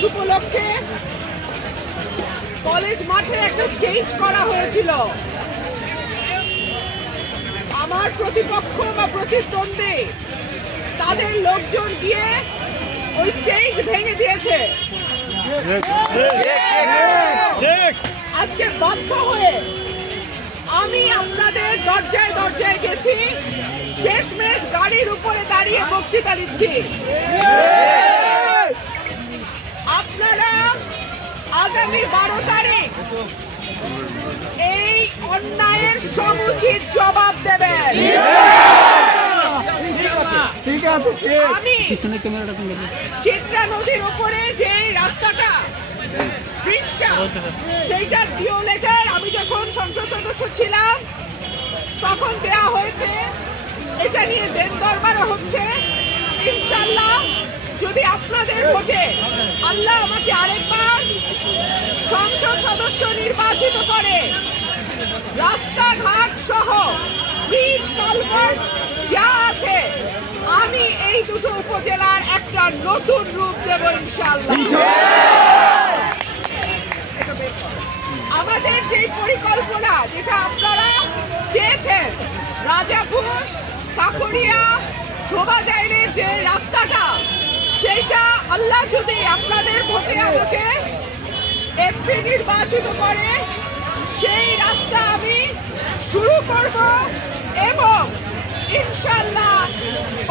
দিবস উপলক্ষে কলেজ মাঠে একটা স্টেজ করা হয়েছিল। আমার প্রতিপক্ষ বা প্রতিদ্বন্দ্বী তাদের লোকজন গিয়ে ওই স্টেজ ভেঙে দিয়েছে। আজকে বাধ্য হয়ে আমি আপনাদের দরজায় দরজায় গেছি, শেষমেশ গাড়ির উপরে দাঁড়িয়ে বক্তৃতা দিচ্ছি। আপনারা আগামী 12 তারিখ এই অন্যায়ের সমুচিত জবাব দেবেন। আমি চিত্রা নদীর উপরে যে রাস্তাটা সেইটার ডিও লেটার আমি যখন সংসদ সদস্য ছিলাম তখন দেয়া হয়েছে। এটা নিয়ে দেন দরবারও হচ্ছে। ইনশাল্লাহ যদি আপনাদের ভোটে আল্লাহ আমাকে আরেকবার সংসদ সদস্য নির্বাচিত করে, রাস্তাঘাট সহ ব্রিজ কালভার্ট যা আছে আমি এই দুটো উপজেলার একটা নতুন রূপ দেব ইনশাআল্লাহ। আমাদের যে পরিকল্পনা যেটা আপনারা চেয়েছেন, রাজাপুর কাকড়িয়া ধোবাজাইরের যে রাস্তাটা, সেইটা আল্লাহ যদি আপনাদের ভোটে আমাকে এমপি নির্বাচিত করে, সেই রাস্তা আমি শুরু করব এবং ইনশাআল্লাহ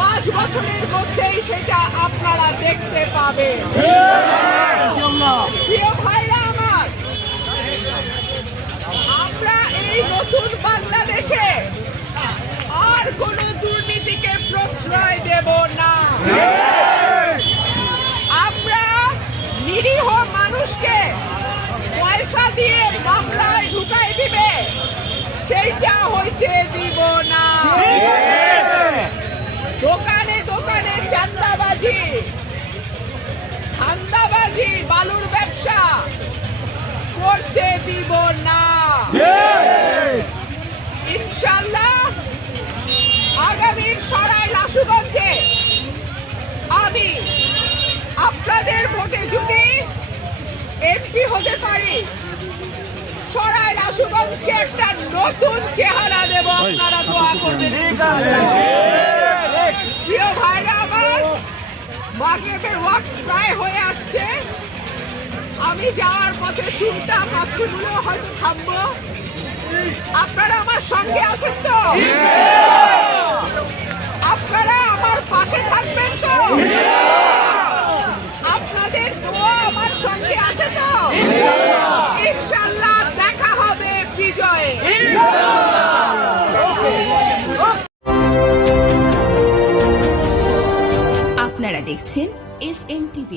5 বছরের মধ্যেই সেটা আপনারা দেখতে পাবেন। প্রিয় ভাইরা আমার, আমরা এই নতুন বাংলাদেশে আর কোনো দুর্নীতিকে প্রশ্রয় দেব না। আমরা নিরীহ মানুষকে পয়সা দিয়ে মামলায় ঢুকাই দিবে সেইটা হইতে দিব না। দোকানে দোকানে চাঁদাবাজি, ধান্দাবাজি, বালুর ব্যবসা করতে দিব না। ইনশাআল্লাহ আগামীর সরাই লাশুগঞ্জে আমি আপনাদের ভোটে যদি এমপি হতে পারি, সরাই লাশুগঞ্জকে একটা নতুন চেহারা দেব। আপনারা দোয়া করবেন। প্রিয় ভাইরা আমার, মাগরিবের ওয়াক্ত প্রায় হয়ে আসছে। আমি যাওয়ার পথে চুলটা পাচ্ছিগুলো হয়তো থামবো। আপনারা আমার সঙ্গে আছেন তো? আপনারা আমার পাশে থাকবেন তো? আপনাদের দোয়া আমার সঙ্গে আছে তো? ইনশাআল্লাহ দেখা হবে বিজয়ে। আপনারা দেখছেন SMTV।